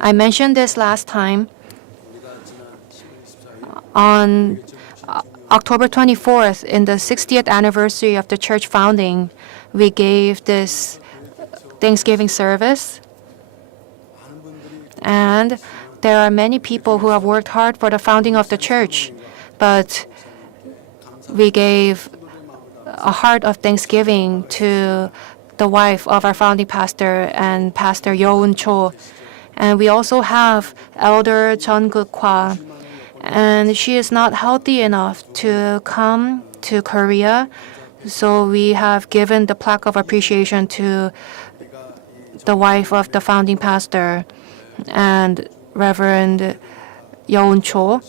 I mentioned this last time. On October 24th, in the 60th anniversary of the church founding, we gave this Thanksgiving service. And there are many people who have worked hard for the founding of the church, but we gave a heart of thanksgiving to the wife of our founding pastor and Pastor Yoon Cho. And we also have Elder Jeon Guk-hwa, and she is not healthy enough to come to Korea. So we have given the plaque of appreciation to the wife of the founding pastor and Reverend Yoon Cho.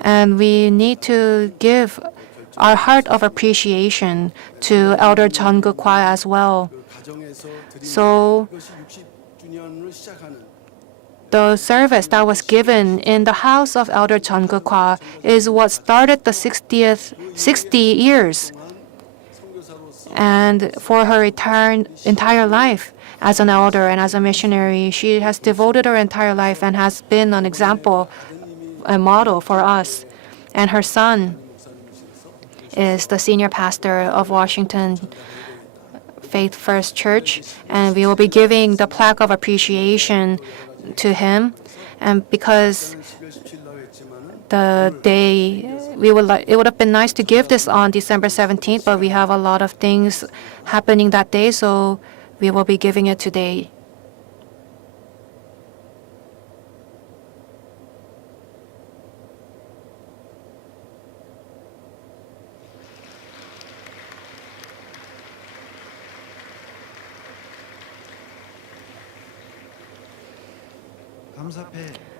And we need to give our heart of appreciation to Elder Jeon Guk-hwa as well. So the service that was given in the house of Elder Jeon Guk-hwa is what started the 60 years. And for her entire life as an elder and as a missionary, she has devoted her entire life and has been an example, a model for us. And her son is the senior pastor of Washington Faith First Church, and we will be giving the plaque of appreciation to him. And because it would have been nice to give this on December 17th, but we have a lot of things happening that day, so we will be giving it today.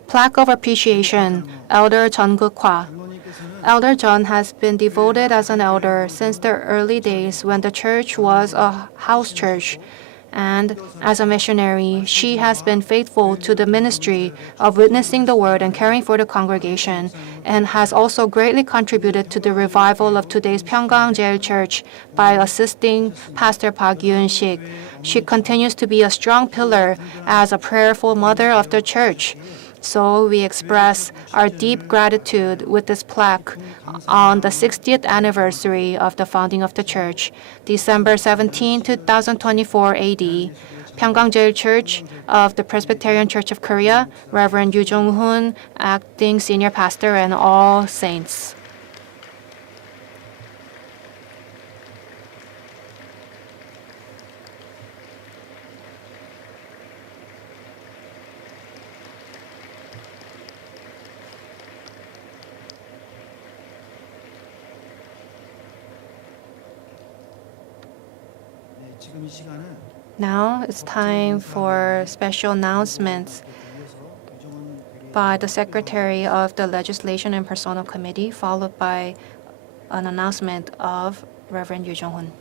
Plaque of appreciation, Elder Jeon Guk-hwa. Elder Jeon has been devoted as an elder since the early days when the church was a house church. And as a missionary, she has been faithful to the ministry of witnessing the word and caring for the congregation, and has also greatly contributed to the revival of today's Pyungkang Church by assisting Pastor Park Yoon-sik. She continues to be a strong pillar as a prayerful mother of the church. So we express our deep gratitude with this plaque on the 60th anniversary of the founding of the church, December 17, 2024 AD. Pyung-Kang Church of the Presbyterian Church of Korea, Reverend Yu Jong-hoon, acting senior pastor, and all saints. Now it's time for special announcements by the Secretary of the Legislation and Personnel Committee, followed by an announcement of Reverend Yu Jong-hoon.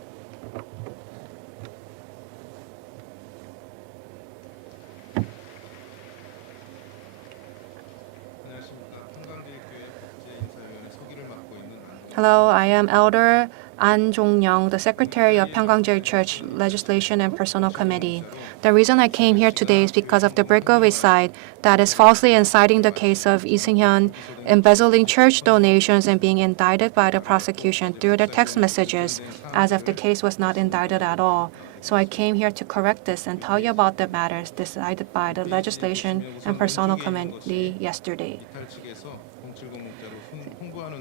Hello, I am Elder An Jong-young, the Secretary of Pyung-Kang Church Legislation and Personnel Committee. The reason I came here today is because of the breakaway site that is falsely inciting the case of Lee Seung-hyun embezzling church donations and being indicted by the prosecution through the text messages, as if the case was not indicted at all. So I came here to correct this and tell you about the matters decided by the Legislation and Personnel Committee yesterday.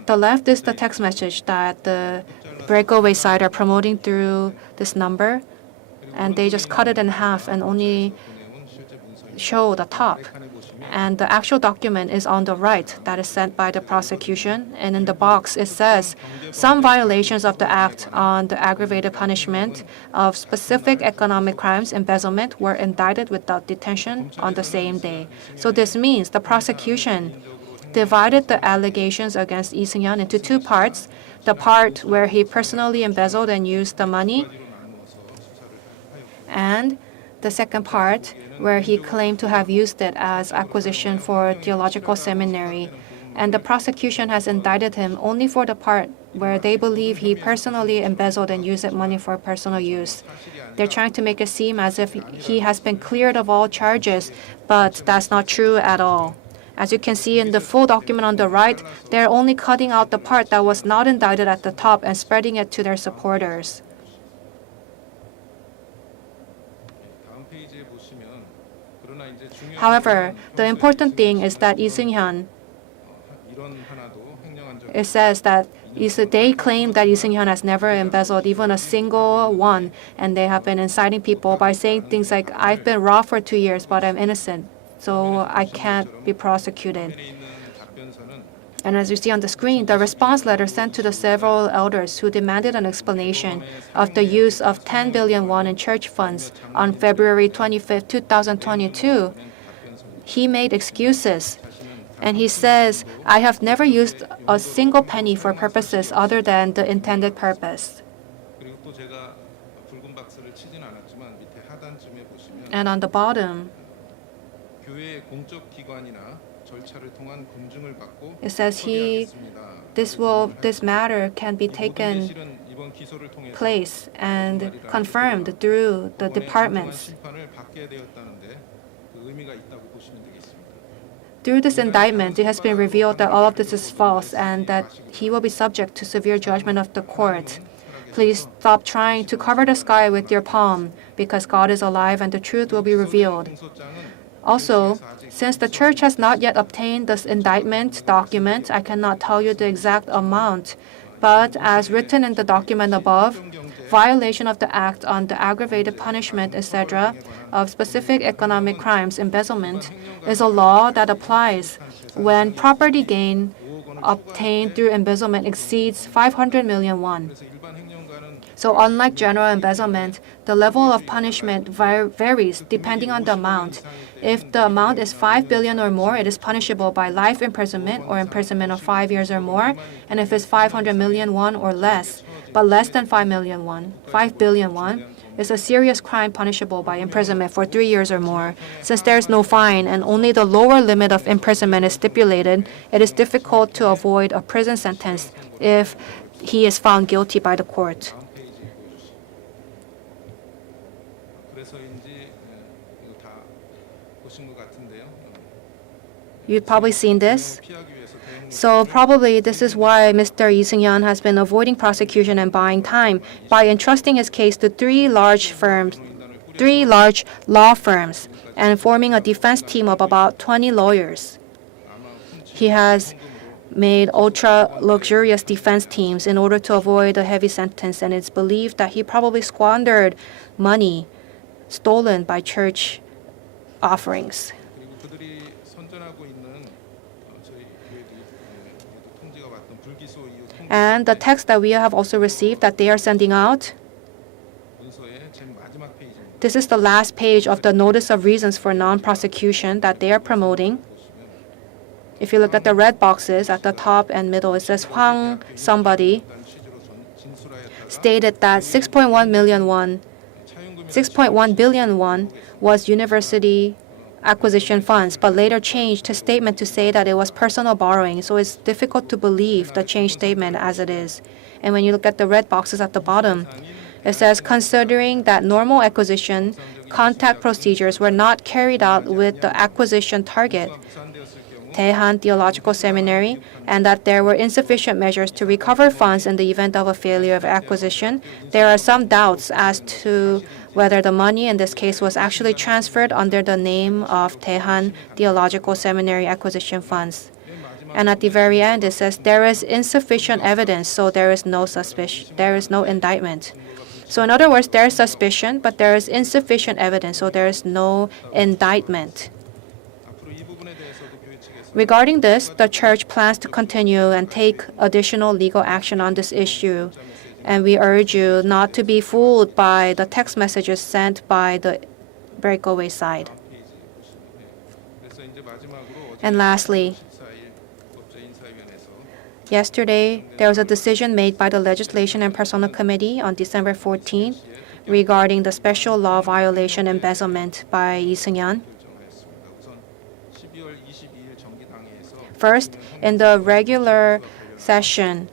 The left is the text message that the breakaway site are promoting through this number, and they just cut it in half and only show the top. And the actual document is on the right that is sent by the prosecution, and in the box it says some violations of the act on the aggravated punishment of specific economic crimes, embezzlement, were indicted without detention on the same day. So this means the prosecution divided the allegations against Lee Seung-hyun into two parts: the part where he personally embezzled and used the money, and the second part where he claimed to have used it as acquisition for a theological seminary. And the prosecution has indicted him only for the part where they believe he personally embezzled and used that money for personal use. They're trying to make it seem as if he has been cleared of all charges, but that's not true at all. As you can see in the full document on the right, they're only cutting out the part that was not indicted at the top and spreading it to their supporters. However, the important thing is that Lee Seung-hyun, it says that they claim that Lee Seung-hyun has never embezzled even a single one, and they have been inciting people by saying things like, I've been robbed for 2 years, but I'm innocent, so I can't be prosecuted. And as you see on the screen, the response letter sent to the several elders who demanded an explanation of the use of 10 billion won in church funds on February 25, 2022, he made excuses. And he says, I have never used a single penny for purposes other than the intended purpose. And on the bottom, it says this matter can be taken place and confirmed through the departments. Through this indictment, it has been revealed that all of this is false and that he will be subject to severe judgment of the court. Please stop trying to cover the sky with your palm, because God is alive and the truth will be revealed. Also, since the church has not yet obtained this indictment document, I cannot tell you the exact amount. But as written in the document above, violation of the act on the aggravated punishment, etc., of specific economic crimes, embezzlement, is a law that applies when property gain obtained through embezzlement exceeds 500 million won. So unlike general embezzlement, the level of punishment varies depending on the amount. If the amount is 5 billion or more, it is punishable by life imprisonment or imprisonment of 5 years or more. And if it's 500 million won or less, but less than 5 billion won, is a serious crime punishable by imprisonment for 3 years or more. Since there is no fine and only the lower limit of imprisonment is stipulated, it is difficult to avoid a prison sentence if he is found guilty by the court. You've probably seen this. So probably this is why Mr. Lee Seung-hyun has been avoiding prosecution and buying time by entrusting his case to three large law firms, and forming a defense team of about 20 lawyers. He has made ultra-luxurious defense teams in order to avoid a heavy sentence, and it's believed that he probably squandered money stolen by church offerings. And the text that we have also received that they are sending out, this is the last page of the notice of reasons for non-prosecution that they are promoting. If you look at the red boxes at the top and middle, it says Hwang somebody stated that 6.1 billion won was university acquisition funds, but later changed his statement to say that it was personal borrowing. So it's difficult to believe the changed statement as it is. And when you look at the red boxes at the bottom, it says, considering that normal acquisition contact procedures were not carried out with the acquisition target, Daehan Theological Seminary, and that there were insufficient measures to recover funds in the event of a failure of acquisition, there are some doubts as to whether the money in this case was actually transferred under the name of Daehan Theological Seminary acquisition funds. And at the very end, it says there is insufficient evidence, so there is no suspicion, there is no indictment. So in other words, there is suspicion, but there is insufficient evidence, so there is no indictment. Regarding this, the church plans to continue and take additional legal action on this issue. And we urge you not to be fooled by the text messages sent by the breakaway side. And lastly, yesterday, there was a decision made by the Legislation and Personnel Committee on December 14th regarding the special law violation embezzlement by Lee Seung-hyun. First, in the regular session,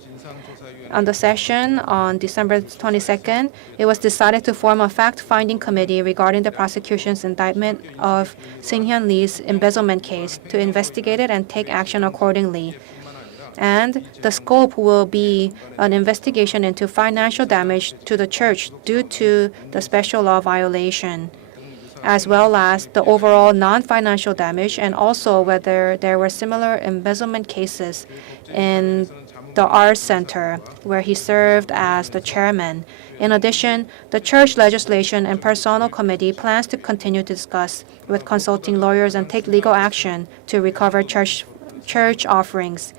On the session on December 22nd, it was decided to form a fact-finding committee regarding the prosecution's indictment of Sing-hyun Lee's embezzlement case to investigate it and take action accordingly. And the scope will be an investigation into financial damage to the church due to the special law violation, as well as the overall non-financial damage, and also whether there were similar embezzlement cases in the Arts Center, where he served as the chairman. In addition, the Church Legislation and Personnel Committee plans to continue to discuss with consulting lawyers and take legal action to recover church offerings.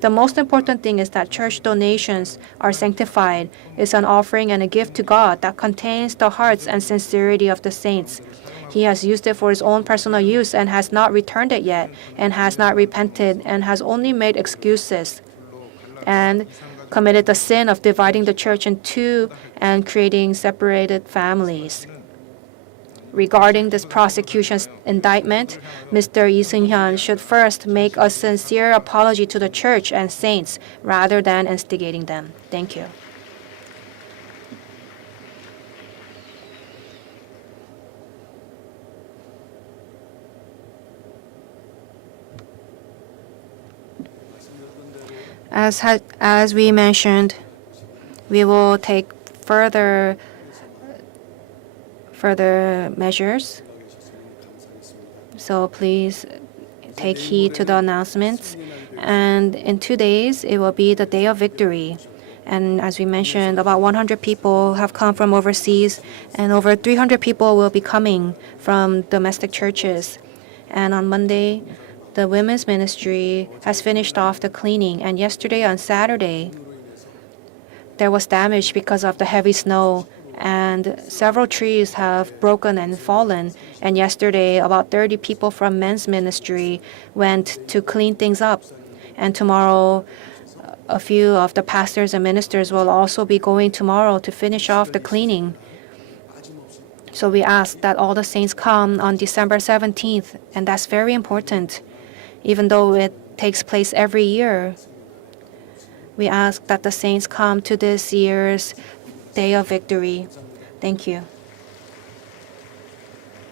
The most important thing is that church donations are sanctified. It's an offering and a gift to God that contains the hearts and sincerity of the saints. He has used it for his own personal use and has not returned it yet, and has not repented, and has only made excuses, and committed the sin of dividing the church in two and creating separated families. Regarding this prosecution's indictment, Mr. Lee Seung-hyun should first make a sincere apology to the church and saints rather than instigating them. Thank you. As we mentioned, we will take further measures. So please take heed to the announcements. And in 2 days, it will be the day of victory. And as we mentioned, about 100 people have come from overseas, and over 300 people will be coming from domestic churches. And on Monday, the women's ministry has finished off the cleaning. And yesterday, on Saturday, there was damage because of the heavy snow, and several trees have broken and fallen. And yesterday, about 30 people from men's ministry went to clean things up. And tomorrow, a few of the pastors and ministers will also be going tomorrow to finish off the cleaning. So we ask that all the saints come on December 17th, and that's very important. Even though it takes place every year, we ask that the saints come to this year's Day of Victory. Thank you.